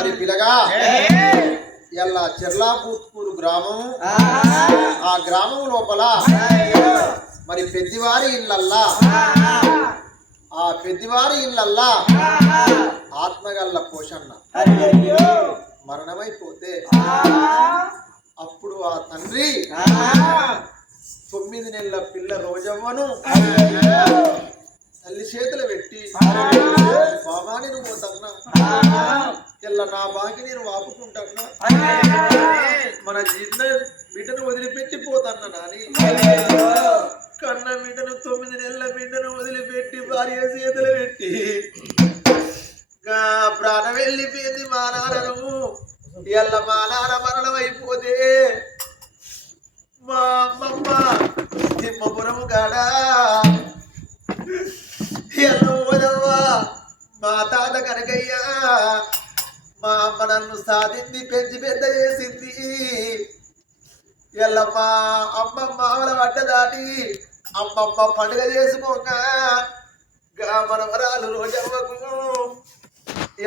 మరి పిలగా ఇలా చెర్లాపూత్కూరు గ్రామం. ఆ గ్రామం లోపల మరి పెద్దివారి ఇళ్ళల్లా ఆ పెద్దివారి ఇళ్ళల్లా ఆత్మగల్ల పోషన్న మరణమైపోతే అప్పుడు ఆ తండ్రి తొమ్మిది నెలల పిల్ల రోజవ్వను తల్లి చేతులు పెట్టి బాబా నేను పోతన్నా ఇలా నా బాకి నేను వాపుకుంటాను మన చిన్న బిడ్డను వదిలిపెట్టి పోతాను నాని? కన్న బిడ్డను తొమ్మిది నెలల బిడ్డను వదిలిపెట్టి భార్య చేతులు పెట్టి గా ప్రాణం వెళ్ళిపోయింది మా నాన్నను. ఇళ్ళ మా నాన్న మరణం అయిపోతే మా అమ్మమ్మ తిమ్మపురము కాడా ఎల్లు మా తాత కనకయ్యా మా అమ్మ నన్ను సాధింది పెంచి పెద్ద చేసింది. ఎల్ల మా అమ్మమ్మ ఆవల పడ్డ దాటి అమ్మమ్మ పండుగ చేసుకోక గా మనవరాలు రోజవ్వకు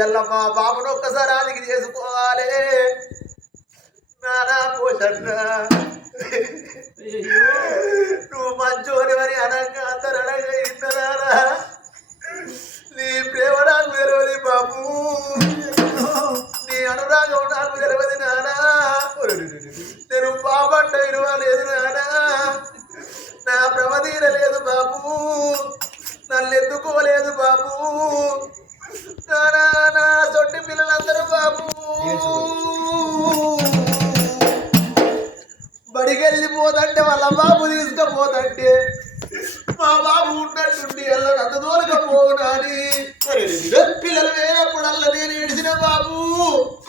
ఎల్ల మా బాబును ఒక్కసారి ఆదికి చేసుకోవాలి. నానా పోషన్న. నువ్వు మంచోని అని అనగా అందరు అనగా ఇద్దరారా నీ ప్రేమ నాకు తెలియదు బాబు.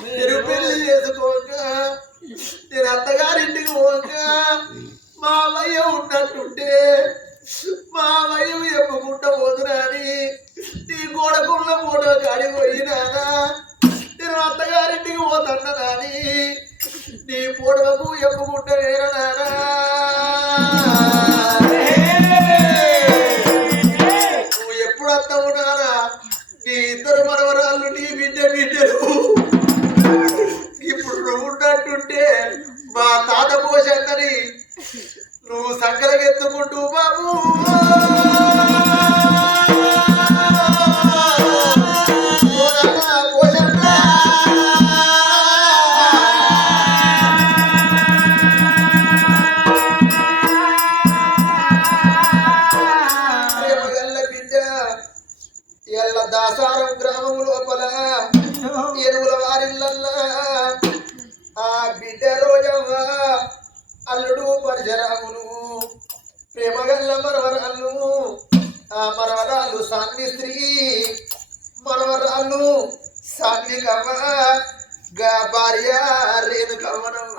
నేను పెళ్ళి చేసుకోక నేను అత్తగారింటికి పోక మావయ్య ఉన్నట్టుంటే మావయ్య ఎప్పుకుంటా పోదురాని నీ కొడుకున్న ఫోటో కాడి పోయినానా నేను అత్తగారింటికి పోతున్నా నాని నీ పొడవకు ఎప్పుకుంటా నేను నానా? ఎనుగుల ఆ బిడ్డ రోజవ్వ అల్లుడు పరిచరాములు ప్రేమగల్ల మరవరాళ్ళు ఆ మరవరాలు సాన్వి స్త్రీ మరవరాళ్ళు సాన్వి కమ్మ గా భార్య రేణుకమ్మనమ్మ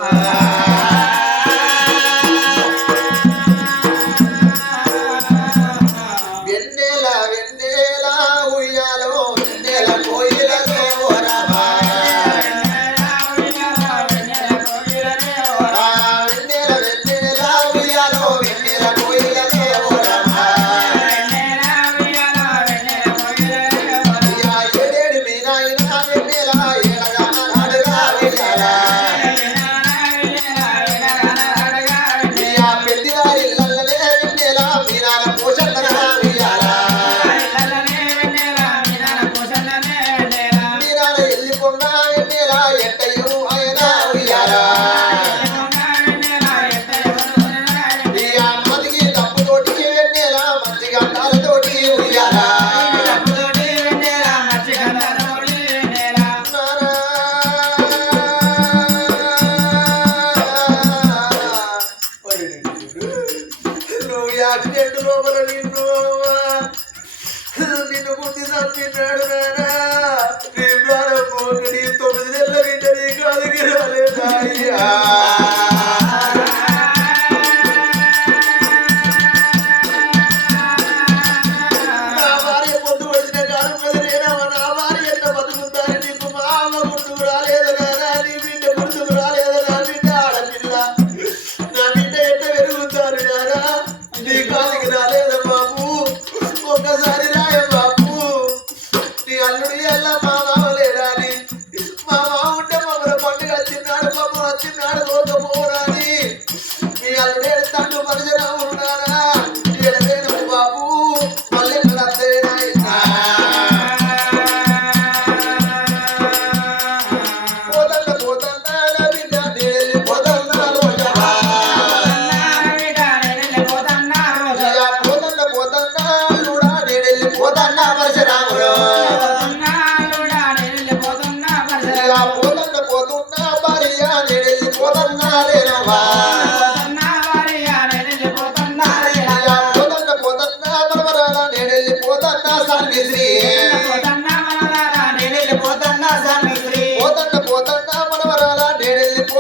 este yo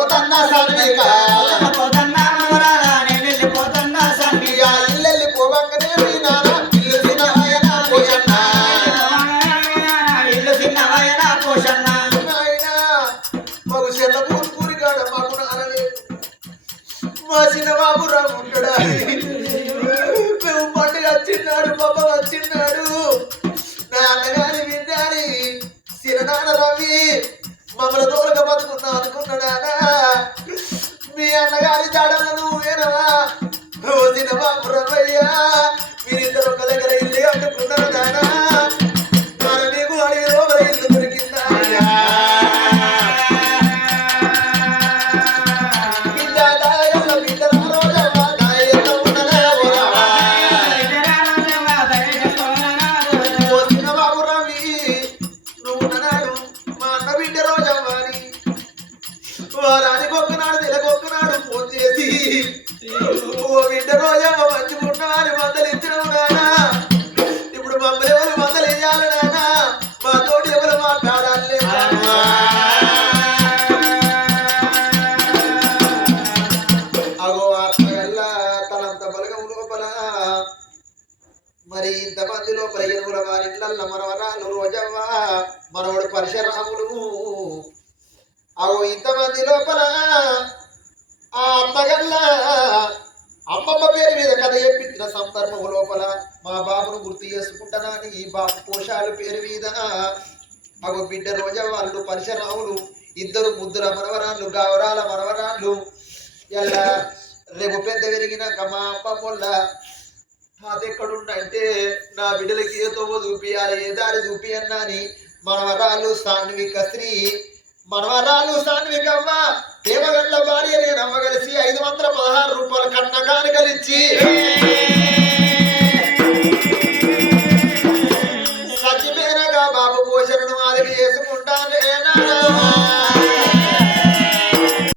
వెళ్ళిపోతున్నా సన్మిక మా చిన్నబాబు రాముడా మేము పండుగ వచ్చిన్నాడు బాబా మమ్మల్ని దూరంగా బతుకున్నా అనుకున్నాడు? వారానికి ఒక్కనాడు నెలకొక్కనాడు ఫోన్ చేసి ఓ బిడ్డ రోజమ్మ మంచుకుంటున్నాను మందలు ఇచ్చినవు నానా ఇప్పుడు మమ్మల్ని ఎవరు మందలు వేయాలి నానా మా తోటి ఎవరు మాట్లాడాలి అగో అట్ల తనంత బలగం లోపల మరి ఇంతమంది లోపల ఎరువుల వారి ఇళ్ళల్లో మనవరాలు రోజవ్వ? మనవడు పరశురాములు అవు ఇంతమంది లోపల ఆ అమ్మగల్ల అమ్మమ్మ పేరు మీద కథ చెప్పించిన సందర్భం లోపల మా బాబును గుర్తు చేసుకుంటానని ఈ బాబు పోషాలు పేరు మీద. మాకు బిడ్డ రోజవ్వ వాళ్ళు పరశురాములు ఇద్దరు ముద్దుల మనవరాళ్ళు గౌరాల మనవరాళ్ళు. ఎలా రేపు పెద్ద పెరిగినాక మా అమ్మమ్మ అది ఎక్కడుందంటే నా బిడ్డలకి ఏ తోవ చూపియాలి ఏ దారి చూపియన్నా అని మనవరాలు సాన్విక స్త్రీ మనవరాలు సాన్వికమ్మ దేవగండ్ల భార్య నేను అమ్మగలిసి ఐదు వందల పదహారు రూపాయలు కట్న కానుకలిచ్చి